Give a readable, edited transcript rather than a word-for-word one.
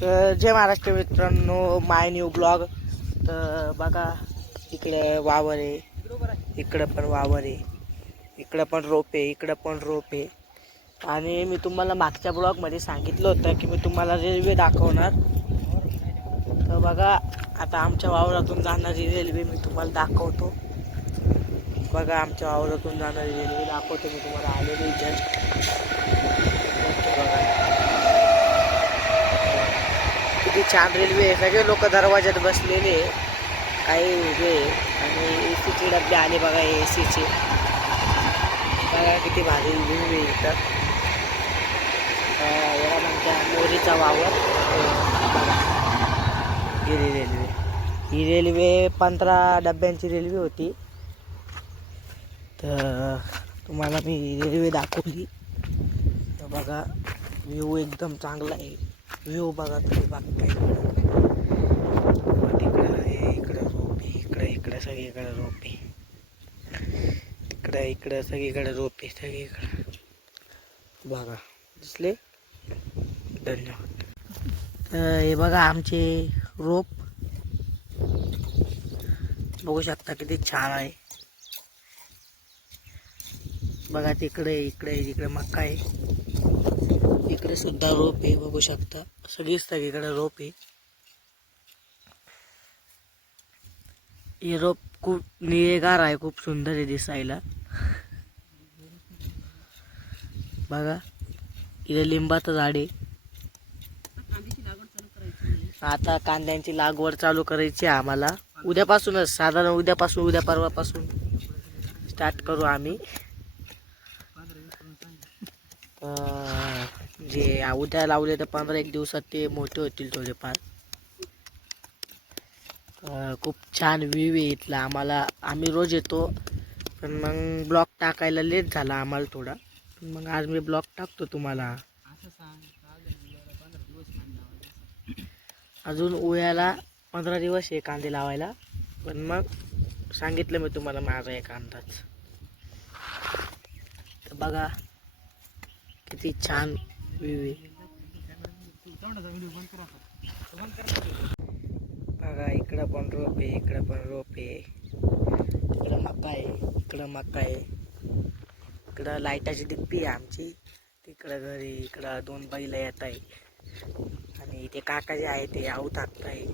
तर जय महाराष्ट्र मित्रांनो, माय new blog. तर बघा, इकडे वावर आहे, इकडं पण वावर आहे, इकडं पण रोप आहे, इकडं पण रोप आहे. आणि मी तुम्हाला मागच्या ब्लॉगमध्ये सांगितलं होतं की मी तुम्हाला रेल्वे दाखवणार. तर बघा, आता आमच्या वावरातून जाणारी रेल्वे मी तुम्हाला दाखवतो. बघा, आमच्या वावरातून जाणारी रेल्वे दाखवतो मी तुम्हाला. आलेली जस्ट बघा, किती छान रेल्वे आहे. सगळे लोक दरवाज्यात बसलेले, काही उभे आणि एसीचे डबे आले बघा. एसीचे बघा किती भारी रेल्वे इथं. याला म्हणत्या मोरीचा वावर. बघा ही रेल्वे 15 डब्यांची रेल्वे होती. तर तुम्हाला मी रेल्वे दाखवली. तर बघा, व्ह्यू एकदम चांगला आहे. व्ह्यू बघा तुम्ही, बघताय तिकडं आहे, इकडं रोप आहे, इकडं सगळीकडे रोप आहे, इकडं सगळीकडे रोप आहे, सगळीकडे बघा. दिसले? धन्यवाद. तर हे बघा आमचे रोप, बघू शकता किती छान आहे. बघा तिकडे, इकडे मका आहे, इकडे सुद्धा रोप आहे, बघू शकता. सगळीकडे रोप आहे. हे रोप खूप निळेगार आहे, खूप सुंदर आहे दिसायला. बघा, इथे लिंबाचं झाड आहे. आता कांद्यांची लागवड चालू करायची आहे आम्हाला. उद्यापासूनच, साधारण उद्या परवापासून स्टार्ट करू आम्ही. जे उद्या लावले तर 15-1 दिवसात ते मोठे होतील थोडेफार. खूप छान व्ह्यू आहे इथला. आम्ही रोज येतो, पण मग ब्लॉग टाकायला लेट झाला आम्हाला थोडा. मग आज मी ब्लॉग टाकतो तुम्हाला. अजून उद्याला 15 दिवस आहे कांदे लावायला, पण मग सांगितलं मी तुम्हाला माझा एक अंदाज. तर बघा किती छान व्ह्यू आहे. बघा, इकडं पण रोप आहे, इकडं पण रोप आहे, इकडं मका आहे, इकडं मका आहे, इकडं लाईटाची डिप्पी आहे आमची. तिकडं घरी, इकडं 2 बैल येत आहे आणि ते काका जे आहे ते आऊत टाकत आहे.